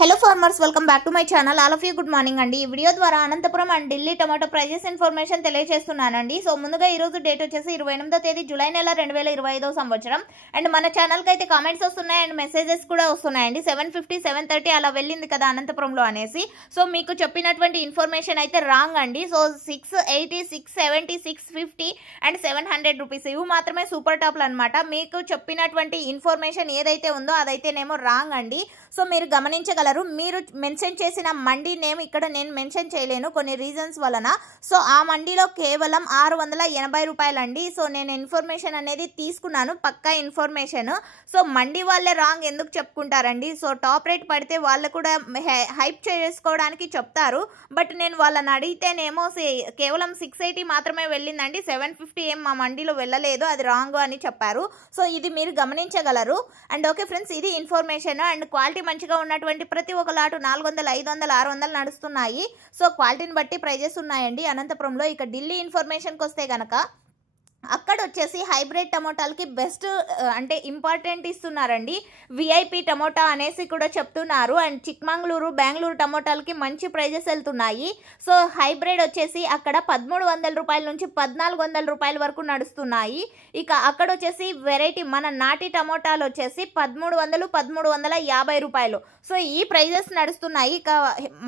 Hello farmers, welcome back to my channel. All of you good morning అండి. ఈ video ద్వారా Anantapuram and Delhi tomato prices information తెలియజేస్తున్నానండి. So ముందుగా ఈ రోజు డేట్ వచ్చేసి 28వ తేదీ జూలై నెల 2025 సంవత్సరం. అండ్ మన ఛానల్కి అయితే కామెంట్స్ వస్తున్నాయి అండ్ మెసేజెస్ కూడా వస్తున్నాయండి. 750 730 అలా వెళ్ళింది కదా అనంతపురంలో అనేసి. సో మీకు చెప్పినటువంటి ఇన్ఫర్మేషన్ అయితే రాంగ్ అండి. సో 680 670 650 అండ్ 700 రూపీస్ ఇవి మాత్రమే సూపర్ టాప్లు అనమాట. మీకు చెప్పినటువంటి ఇన్ఫర్మేషన్ ఏదైతే ఉందో అదైతేనేమో రాంగ్ అండి. సో మీరు గమనించగలరు. మీరు మెన్షన్ చేసిన మండీ నేమ్ ఇక్కడ నేను మెన్షన్ చేయలేను కొన్ని రీజన్స్ వలన. సో ఆ మండీలో కేవలం 680 రూపాయలు అండి. సో నేను ఇన్ఫర్మేషన్ అనేది తీసుకున్నాను, పక్కా ఇన్ఫర్మేషన్. సో మండీ వాళ్ళే రాంగ్ ఎందుకు చెప్పుకుంటారండి? సో టాప్ రేట్ పడితే వాళ్ళు కూడా హైప్ చేసుకోవడానికి చెప్తారు. బట్ నేను వాళ్ళని అడిగితేనేమో కేవలం 680 మాత్రమే వెళ్ళిందండి, 750 ఏం మా మండీలో వెళ్ళలేదు, అది రాంగ్ అని చెప్పారు. సో ఇది మీరు గమనించగలరు. అండ్ ఓకే ఫ్రెండ్స్, ఇది ఇన్ఫర్మేషన్. అండ్ క్వాలిటీ మంచిగా ఉన్నటువంటి ప్రతి ఒక్క లాటు 400 500 600 నడుస్తున్నాయి. సో క్వాలిటీని బట్టి ప్రైజెస్ ఉన్నాయండి అనంతపురంలో. ఇక ఢిల్లీ ఇన్ఫర్మేషన్కి వస్తే కనుక అక్కడ వచ్చేసి హైబ్రిడ్ టమోటాలకి బెస్ట్ అంటే ఇంపార్టెంట్ ఇస్తున్నారండి. విఐపి టమోటా అనేసి కూడా చెప్తున్నారు. అండ్ చిక్మంగళూరు బెంగళూరు టమోటాలకి మంచి ప్రైజెస్ వెళ్తున్నాయి. సో హైబ్రిడ్ వచ్చేసి అక్కడ 1300 రూపాయల నుంచి 1400 రూపాయల వరకు నడుస్తున్నాయి. ఇక అక్కడ వచ్చేసి వెరైటీ మన నాటి టమోటాలు వచ్చేసి 1300 1350 రూపాయలు. సో ఈ ప్రైజెస్ నడుస్తున్నాయి. ఇక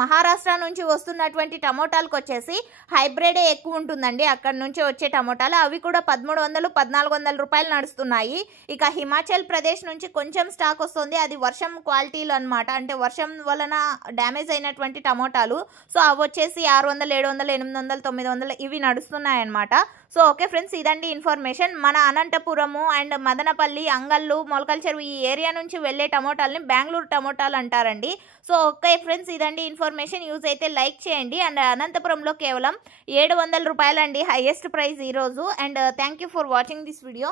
మహారాష్ట్ర నుంచి వస్తున్నటువంటి టమోటాలకు వచ్చేసి హైబ్రిడే ఎక్కువ ఉంటుందండి. అక్కడ నుంచి వచ్చే టమోటాలు అవి కూడా 1300 1400 రూపాయలు నడుస్తున్నాయి. ఇక హిమాచల్ ప్రదేశ్ నుంచి కొంచెం స్టాక్ వస్తుంది, అది వర్షం క్వాలిటీలు అనమాట. అంటే వర్షం వలన డ్యామేజ్ అయినటువంటి టమోటాలు. సో అవి వచ్చేసి 600 700 800 900 ఇవి నడుస్తున్నాయి అనమాట. సో ఓకే ఫ్రెండ్స్, ఇదండి ఇన్ఫర్మేషన్. మన అనంతపురము అండ్ మదనపల్లి అంగళ్ళు మొలకల చెరువు ఈ ఏరియా నుంచి వెళ్ళే టమోటాలని బెంగళూరు టమోటాలు అంటారండి. సో ఓకే ఫ్రెండ్స్, ఇదండి ఇన్ఫర్మేషన్. యూజ్ అయితే లైక్ చేయండి. అండ్ అనంతపురంలో కేవలం 700 రూపాయలు అండి హైయెస్ట్ ప్రైస్ ఈరోజు. And thank you for watching this video.